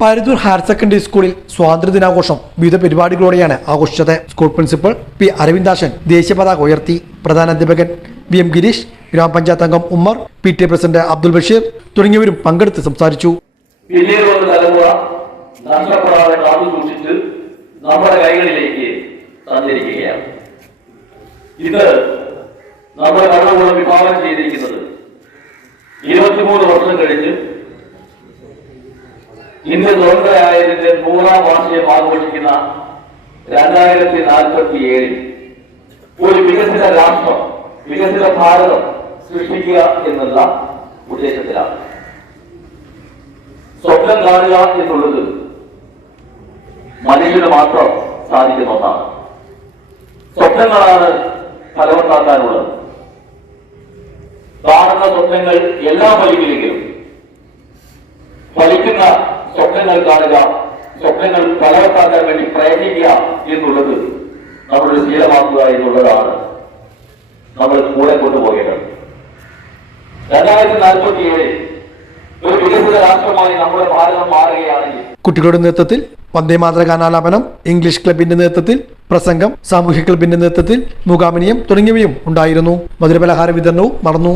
Paruthur higher secondary സ്കൂളിൽ സ്വാതന്ത്ര്യദിനാഘോഷം വിവിധ പരിപാടികളോടെയാണ് ആഘോഷിച്ചത്. സ്കൂൾ പ്രിൻസിപ്പൽ പി അരവിന്ദാശൻ ദേശീയ പതാക ഉയർത്തി. പ്രധാന അധ്യാപകൻ വി എം ഗിരീഷ് ഗ്രാമപഞ്ചായത്ത് അംഗം Ummer P T president Abdul Basheer തുടങ്ങിയവരും പങ്കെടുത്ത് സംസാരിച്ചു. നമ്മുടെ കൈകളിലേക്ക് തന്നിരിക്കുകയാണ്. ഇത് നമ്മുടെ ഭരണകൂടം വിഭാവനം ചെയ്തിരിക്കുന്നത്. ഇരുപത്തിമൂന്ന് വർഷം കഴിഞ്ഞ് ഇന്ത്യ സ്വതന്ത്രയായതിന്റെ നൂറാം വാർഷികം ആഘോഷിക്കുന്ന രണ്ടായിരത്തി നാൽപ്പത്തി ഏഴിൽ ഒരു വികസിത രാഷ്ട്രം വികസിത ഭാരതം സൃഷ്ടിക്കുക എന്നുള്ള ഉദ്ദേശത്തിലാണ്. സ്വപ്നം കാണുക എന്നുള്ളത് മനുഷ്യന് മാത്രം സാധിക്കുന്ന ഒന്നാണ്. സ്വപ്നങ്ങളാണ് ഫലവത്താക്കാനുള്ളത് കാണുന്ന സ്വപ്നങ്ങൾ എല്ലാം ഫലിക്കില്ലെങ്കിലും സ്വപ്നങ്ങൾ കാണുക. സ്വപ്നങ്ങൾ ഫലവത്താക്കാൻ വേണ്ടി പ്രയത്നിക്കുക എന്നുള്ളത് നമ്മുടെ ശീലമാക്കുക എന്നുള്ളതാണ് നമ്മൾ കൂടെ കൊണ്ടുപോകേണ്ടത്. രണ്ടായിരത്തി നാൽപ്പത്തി ഏഴ് ഒരു വികസിത രാഷ്ട്രമായി നമ്മുടെ ഭാരതം മാറുകയാണെങ്കിൽ കുട്ടികളുടെ നേതൃത്വത്തിൽ വന്ദേ മാതൃ ഗാനാലാപനം ഇംഗ്ലീഷ് ക്ലബിന്റെ നേതൃത്വത്തിൽ പ്രസംഗം സാമൂഹ്യ ക്ലബിന്റെ നേതൃത്വത്തിൽ മുഖാമിനിയം തുടങ്ങിയവയും ഉണ്ടായിരുന്നു. മധുരപലഹാര വിതരണവും നടന്നു